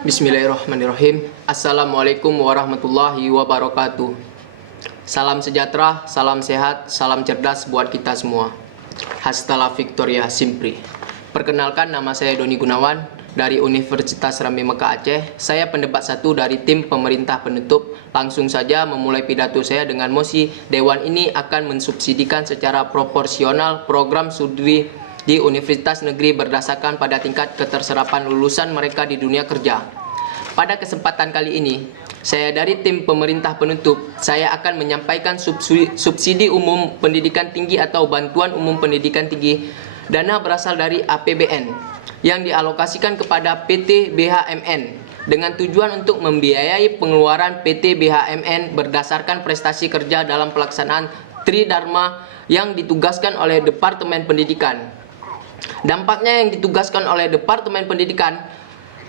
Bismillahirrahmanirrahim. Assalamualaikum warahmatullahi wabarakatuh. Salam sejahtera, salam sehat, salam cerdas buat kita semua. Hasta la Victoria Simpri. Perkenalkan, nama saya Doni Gunawan dari Universitas Rambi Mekah Aceh. Saya pendebat satu dari tim pemerintah penutup. Langsung saja memulai pidato saya dengan mosi. Dewan ini akan mensubsidikan secara proporsional program studi di Universitas Negeri berdasarkan pada tingkat keterserapan lulusan mereka di dunia kerja. Pada kesempatan kali ini, saya dari tim pemerintah penutup, saya akan menyampaikan subsidi umum pendidikan tinggi atau bantuan umum pendidikan tinggi. Dana berasal dari APBN yang dialokasikan kepada PT BHMN dengan tujuan untuk membiayai pengeluaran PT BHMN berdasarkan prestasi kerja dalam pelaksanaan Tridharma yang ditugaskan oleh Departemen Pendidikan. Dampaknya yang ditugaskan oleh Departemen Pendidikan,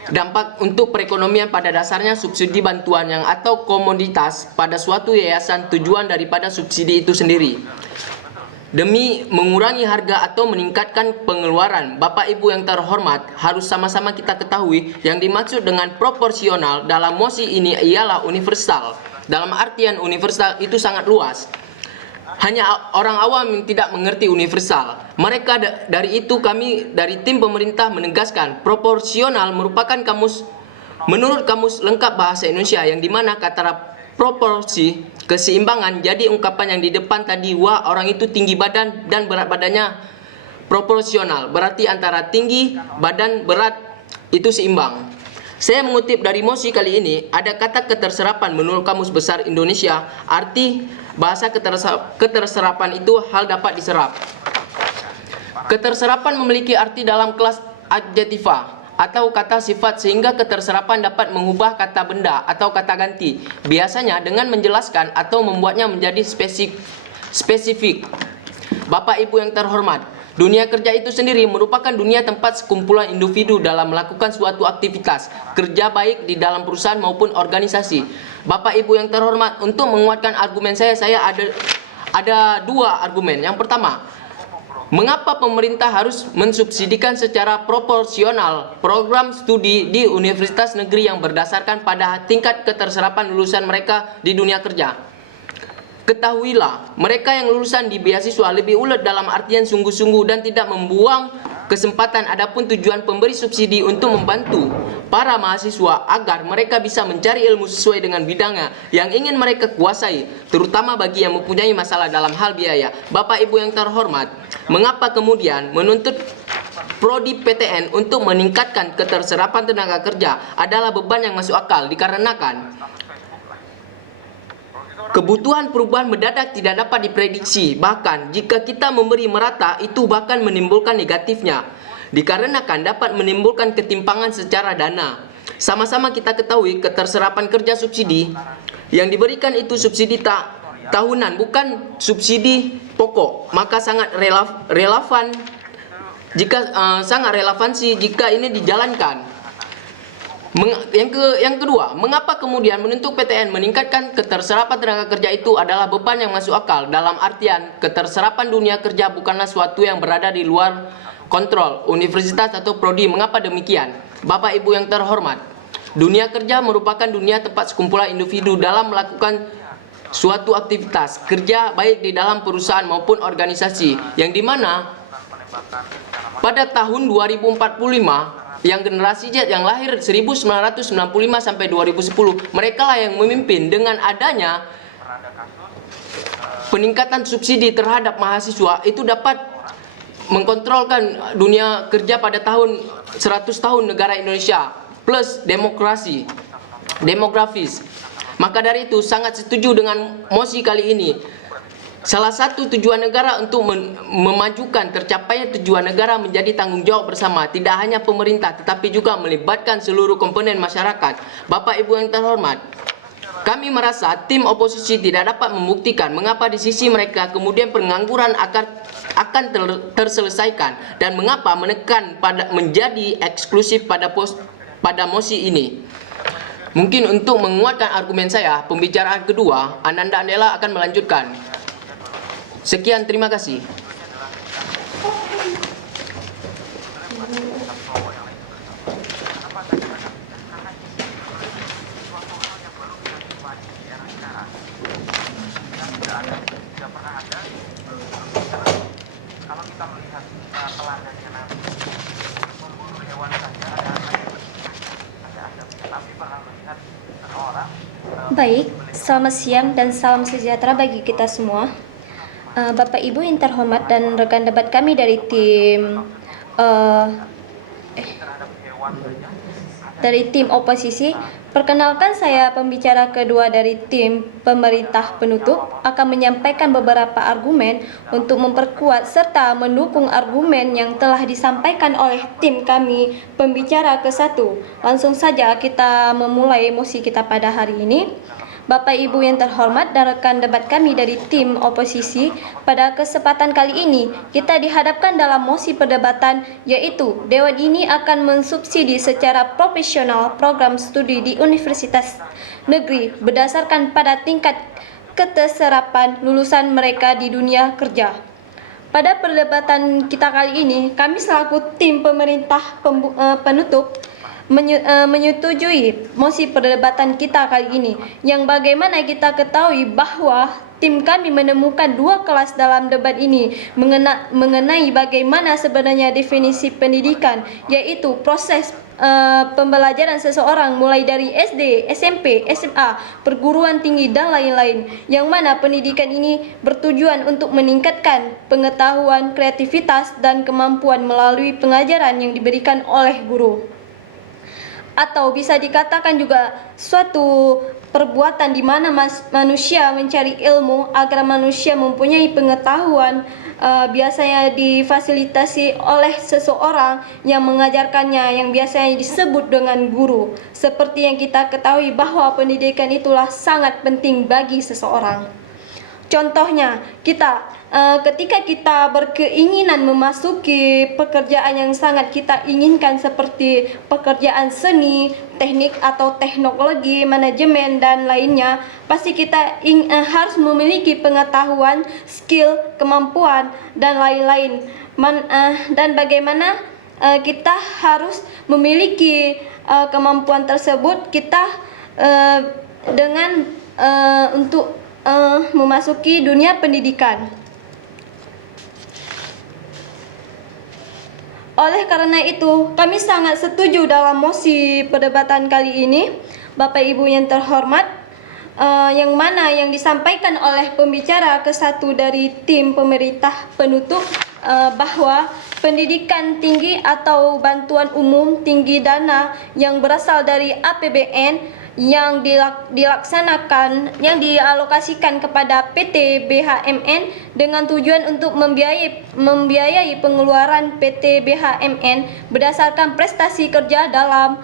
dampak untuk perekonomian pada dasarnya subsidi bantuan yang atau komoditas pada suatu yayasan. Tujuan daripada subsidi itu sendiri demi mengurangi harga atau meningkatkan pengeluaran. Bapak Ibu yang terhormat, harus sama-sama kita ketahui yang dimaksud dengan proporsional dalam mosi ini ialah universal. Dalam artian universal itu sangat luas. Hanya orang awam yang tidak mengerti universal. Dari itu kami dari tim pemerintah menegaskan proporsional merupakan menurut kamus lengkap bahasa Indonesia yang dimana kata proporsi keseimbangan. Jadi ungkapan yang di depan tadi, wah orang itu tinggi badan dan berat badannya proporsional, berarti antara tinggi badan berat itu seimbang. Saya mengutip dari mosi kali ini, ada kata keterserapan menurut Kamus Besar Indonesia, arti bahasa keterserapan itu hal dapat diserap. Keterserapan memiliki arti dalam kelas adjektiva atau kata sifat, sehingga keterserapan dapat mengubah kata benda atau kata ganti, biasanya dengan menjelaskan atau membuatnya menjadi spesifik. Bapak Ibu yang terhormat, dunia kerja itu sendiri merupakan dunia tempat sekumpulan individu dalam melakukan suatu aktivitas kerja baik di dalam perusahaan maupun organisasi. Bapak Ibu yang terhormat, untuk menguatkan argumen saya ada dua argumen. Yang pertama, mengapa pemerintah harus mensubsidikan secara proporsional program studi di universitas negeri yang berdasarkan pada tingkat keterserapan lulusan mereka di dunia kerja? Ketahuilah, mereka yang lulusan di beasiswa lebih ulet dalam artian sungguh-sungguh dan tidak membuang kesempatan. Adapun tujuan pemberi subsidi untuk membantu para mahasiswa agar mereka bisa mencari ilmu sesuai dengan bidangnya yang ingin mereka kuasai, terutama bagi yang mempunyai masalah dalam hal biaya. Bapak Ibu yang terhormat, mengapa kemudian menuntut Prodi PTN untuk meningkatkan keterserapan tenaga kerja adalah beban yang masuk akal, dikarenakan kebutuhan perubahan mendadak tidak dapat diprediksi. Bahkan jika kita memberi merata, itu bahkan menimbulkan negatifnya, dikarenakan dapat menimbulkan ketimpangan secara dana. Sama-sama kita ketahui keterserapan kerja subsidi yang diberikan itu subsidi tahunan, bukan subsidi pokok. Maka sangat relevan sangat relevansi jika ini dijalankan. Yang kedua, mengapa kemudian menuntut PTN meningkatkan keterserapan tenaga kerja itu adalah beban yang masuk akal, dalam artian keterserapan dunia kerja bukanlah suatu yang berada di luar kontrol universitas atau prodi. Mengapa demikian? Bapak Ibu yang terhormat, dunia kerja merupakan dunia tempat sekumpulan individu dalam melakukan suatu aktivitas kerja baik di dalam perusahaan maupun organisasi, yang dimana pada tahun 2045 yang generasi Z yang lahir 1995 sampai 2010, mereka lah yang memimpin dengan adanya peningkatan subsidi terhadap mahasiswa itu dapat mengkontrolkan dunia kerja pada tahun 100 tahun negara Indonesia plus demografis. Maka dari itu sangat setuju dengan mosi kali ini. Salah satu tujuan negara untuk memajukan tercapainya tujuan negara menjadi tanggung jawab bersama, tidak hanya pemerintah tetapi juga melibatkan seluruh komponen masyarakat. Bapak Ibu yang terhormat, kami merasa tim oposisi tidak dapat membuktikan mengapa di sisi mereka kemudian pengangguran akan terselesaikan dan mengapa menekan pada menjadi eksklusif pada mosi ini. Mungkin untuk menguatkan argumen saya, pembicaraan kedua Ananda Andela akan melanjutkan. Sekian, terima kasih. Baik, selamat siang dan salam sejahtera bagi kita semua. Bapak Ibu yang terhormat dan rekan debat kami dari tim oposisi, perkenalkan saya pembicara kedua dari tim pemerintah penutup akan menyampaikan beberapa argumen untuk memperkuat serta mendukung argumen yang telah disampaikan oleh tim kami pembicara ke-1. Langsung saja kita memulai mosi kita pada hari ini. Bapak Ibu yang terhormat dan rekan debat kami dari tim oposisi, pada kesempatan kali ini kita dihadapkan dalam mosi perdebatan, yaitu Dewan ini akan mensubsidi secara profesional program studi di Universitas Negeri berdasarkan pada tingkat keterserapan lulusan mereka di dunia kerja. Pada perdebatan kita kali ini, kami selaku tim pemerintah penutup menyetujui mosi perdebatan kita kali ini, yang bagaimana kita ketahui bahwa tim kami menemukan dua kelas dalam debat ini mengenai bagaimana sebenarnya definisi pendidikan, yaitu proses pembelajaran seseorang mulai dari SD, SMP, SMA, perguruan tinggi dan lain-lain, yang mana pendidikan ini bertujuan untuk meningkatkan pengetahuan, kreativitas, dan kemampuan melalui pengajaran yang diberikan oleh guru. Atau bisa dikatakan juga suatu perbuatan di mana manusia mencari ilmu agar manusia mempunyai pengetahuan, biasanya difasilitasi oleh seseorang yang mengajarkannya, yang biasanya disebut dengan guru. Seperti yang kita ketahui bahwa pendidikan itulah sangat penting bagi seseorang. Contohnya, ketika kita berkeinginan memasuki pekerjaan yang sangat kita inginkan seperti pekerjaan seni, teknik atau teknologi, manajemen, dan lainnya, pasti kita harus memiliki pengetahuan, skill, kemampuan, dan lain-lain. Dan bagaimana kita harus memiliki kemampuan tersebut, kita dengan untuk memasuki dunia pendidikan. Oleh karena itu, kami sangat setuju dalam mosi perdebatan kali ini, Bapak Ibu yang terhormat, yang mana yang disampaikan oleh pembicara ke-1 dari tim pemerintah penutup, bahwa pendidikan tinggi atau bantuan umum tinggi dana yang berasal dari APBN yang dialokasikan kepada PT BHMN dengan tujuan untuk membiayai pengeluaran PT BHMN berdasarkan prestasi kerja dalam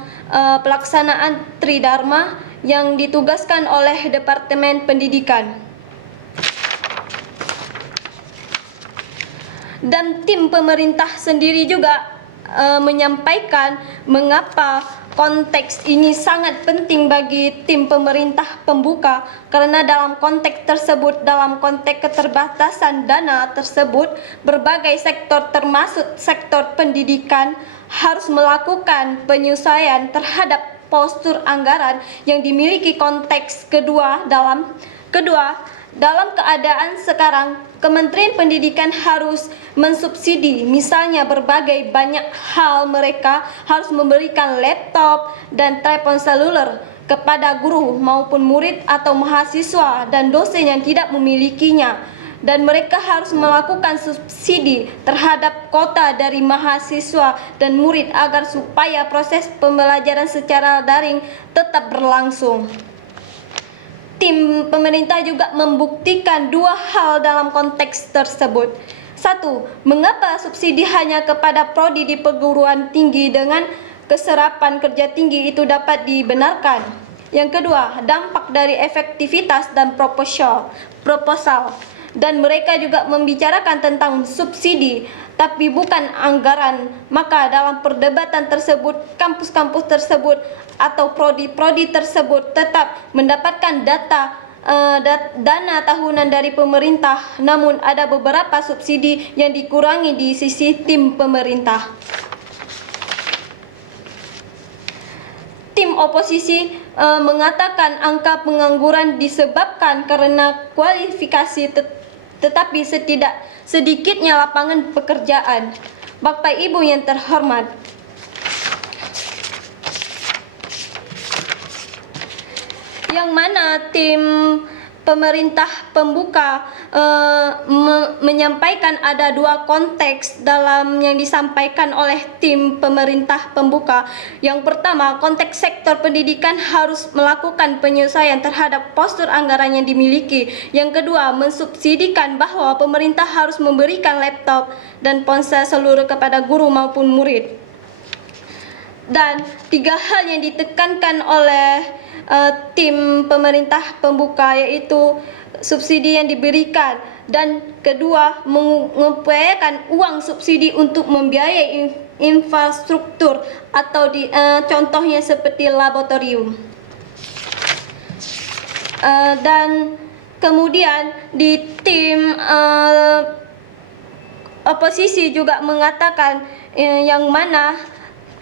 pelaksanaan Tridharma yang ditugaskan oleh Departemen Pendidikan. Dan tim pemerintah sendiri juga menyampaikan mengapa konteks ini sangat penting bagi tim pemerintah pembuka, karena dalam konteks tersebut, dalam konteks keterbatasan dana tersebut, berbagai sektor termasuk sektor pendidikan harus melakukan penyesuaian terhadap postur anggaran yang dimiliki. Konteks kedua, dalam keadaan sekarang, Kementerian Pendidikan harus mensubsidi, misalnya berbagai banyak hal. Mereka harus memberikan laptop dan telepon seluler kepada guru maupun murid atau mahasiswa dan dosen yang tidak memilikinya. Dan mereka harus melakukan subsidi terhadap kuota dari mahasiswa dan murid agar supaya proses pembelajaran secara daring tetap berlangsung. Tim pemerintah juga membuktikan dua hal dalam konteks tersebut. Satu, mengapa subsidi hanya kepada prodi di perguruan tinggi dengan keserapan kerja tinggi itu dapat dibenarkan. Yang kedua, dampak dari efektivitas dan proposal. Dan mereka juga membicarakan tentang subsidi, tapi bukan anggaran. Maka dalam perdebatan tersebut, kampus-kampus tersebut atau prodi-prodi tersebut tetap mendapatkan dana tahunan dari pemerintah, namun ada beberapa subsidi yang dikurangi di sisi tim pemerintah. Tim oposisi mengatakan angka pengangguran disebabkan karena kualifikasi tetapi sedikitnya lapangan pekerjaan. Bapak Ibu yang terhormat, yang mana tim pemerintah pembuka menyampaikan ada dua konteks dalam yang disampaikan oleh tim pemerintah pembuka. Yang pertama, konteks sektor pendidikan harus melakukan penyesuaian terhadap postur anggaran yang dimiliki. Yang kedua, mensubsidikan bahwa pemerintah harus memberikan laptop dan ponsel seluruh kepada guru maupun murid. Dan tiga hal yang ditekankan oleh tim pemerintah pembuka, yaitu subsidi yang diberikan, dan kedua, mengupayakan uang subsidi untuk membiayai infrastruktur atau contohnya seperti laboratorium. Dan kemudian di tim oposisi juga mengatakan yang mana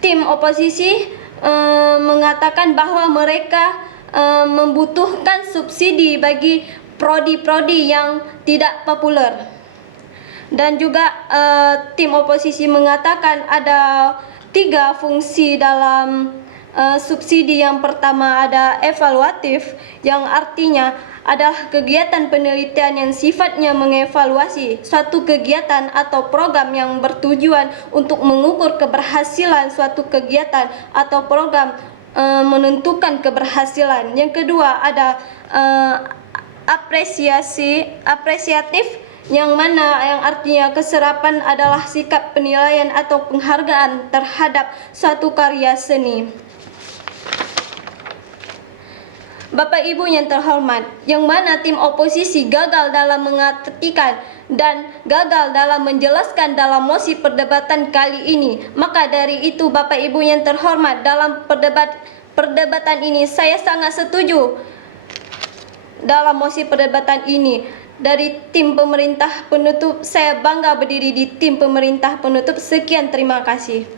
tim oposisi mengatakan bahwa mereka membutuhkan subsidi bagi prodi-prodi yang tidak populer. Dan juga tim oposisi mengatakan ada 3 fungsi dalam subsidi. Yang pertama ada evaluatif, yang artinya adalah kegiatan penelitian yang sifatnya mengevaluasi suatu kegiatan atau program yang bertujuan untuk mengukur keberhasilan suatu kegiatan atau program, menentukan keberhasilan. Yang kedua ada apresiatif, yang mana yang artinya keserapan adalah sikap penilaian atau penghargaan terhadap suatu karya seni. Bapak Ibu yang terhormat, yang mana tim oposisi gagal dalam mengartikan dan gagal dalam menjelaskan dalam mosi perdebatan kali ini. Maka dari itu Bapak Ibu yang terhormat, dalam perdebatan ini saya sangat setuju dalam mosi perdebatan ini. Dari tim pemerintah penutup, saya bangga berdiri di tim pemerintah penutup. Sekian, terima kasih.